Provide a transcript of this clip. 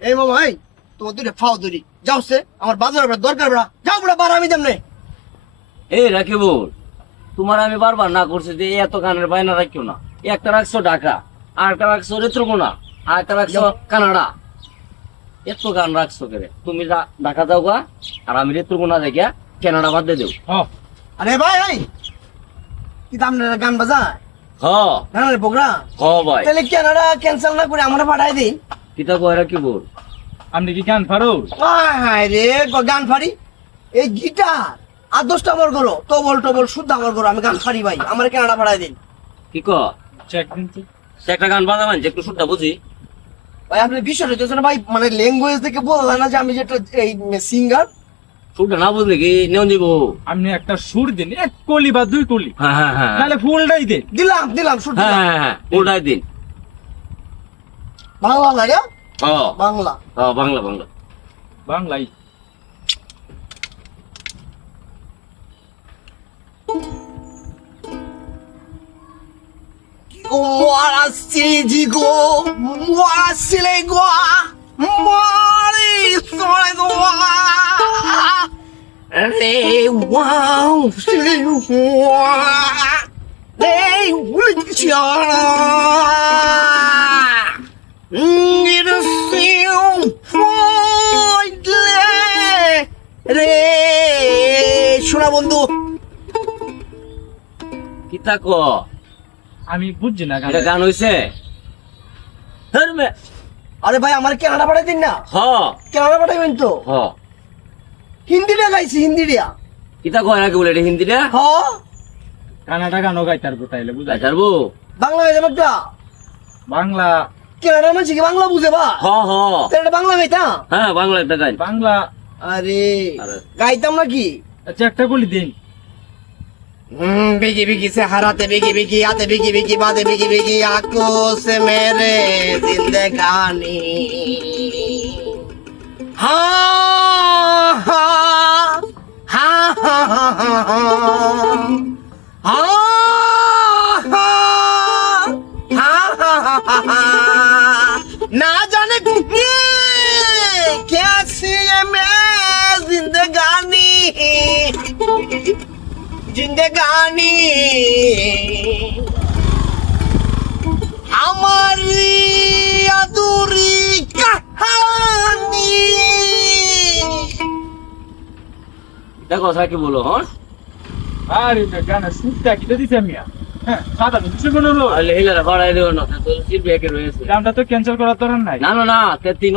এই মামা এই তোমার দুইটা ফাও ধরি যাও সে আমার বাজার দরকার বড়া যাও বড়া বার আমি তেমনে এই রাখিব তোমার আমি বারবার না করছি যে এত গানের বায়না রাখিও না একটা রাখছো ঢাকা আর একটা রাখছো রেত্রকোনা আর একটা রাখছো কানাডা এত গান রাখছো কে তুমি ঢাকা যাও গা আর আমি রেত্রকোনা যাই গা কানাডা বাদ দিয়ে দেও আরে ভাই ভাই কি দাম গান বাজায় হ গানের প্রোগ্রাম হ ভাই তাহলে কেনাডা ক্যান্সেল না করে আমরা পাঠাই দিন কিতা কয় রাখিব আপনি কি গান পারো? হায় রে গান ফাড়ি এই গিটার আর 10টা আমার করো টবল শুদ্ধ আমার করো আমি গান ফাড়ি ভাই আমার কেনাডা পাঠাই দিন কি ক চেক দিন তো। সে একটা গান বাজাবেন যে একটু সুরটা বুঝি ভাই আপনি বিষয় হইতেছে না ভাই মানে ল্যাঙ্গুয়েজ থেকে বোঝা যায় না যে আমি যেটা এই সিঙ্গার সুরটা না বুঝলে কি নেও দিব আপনি একটা সুর দিন, এক কলি বা দুই কলি, হ্যাঁ হ্যাঁ হ্যাঁ নাহলে ফুলটাই দেন। দিলাম শুদ্ধ হ্যাঁ হ্যাঁ হ্যাঁ ওটাই দিন বাংলা লাগে হ বাংলা হ বাংলা বাংলা বাংলাই Moara Sidigo, Moara Silegua, Mori Solegua, they wow, Silegua, they wish ya. Need a film for রে শোনা বন্ধু কিতা ক আমি বুঝছি না গান। এটা গান হইছে ধরবে আরে ভাই আমার কেনাডা পাঠাই দিন না হ কেনাডা পাঠাইবেন তো হ হিন্দিটা গাইছি হিন্দিটা কিতা কয় নাকি বলে এটা হিন্দিটা হ কানাডা গানও গাইতে পারবো তাইলে বুঝাই। পারবো বাংলা গাইতাম একটা বাংলা কেনাডার মানুষ কি বাংলা বুঝে বা হ হ তাহলে এটা বাংলা গাইতাম হ্যাঁ বাংলা একটা গান বাংলা আরে আরে। গাইতাম নাকি আচ্ছা একটা কলি দিন। बिगी बिगी से हराते बिगी बिगी आते बिगी बिगी बाते बिगी बिगी आंखों से मेरे जिंदगानी हाँ हाँ हाँ हाँ हाँ हाँ ना जाने कैसी है मैं जिंदगानी जिंदगानी हमारी अधूरी कहानी এটা কথা কি বলো হ্যাঁ আরে না গানের সুরটা কি দিছি আমি? হ্যাঁ সাদা কিছু কোনো আরে হেলারা বাড়াই দিও না তো শিল্পী একে রয়েছে গানটা তো ক্যান্সেল করার দরকার নাই। না না না তে তিন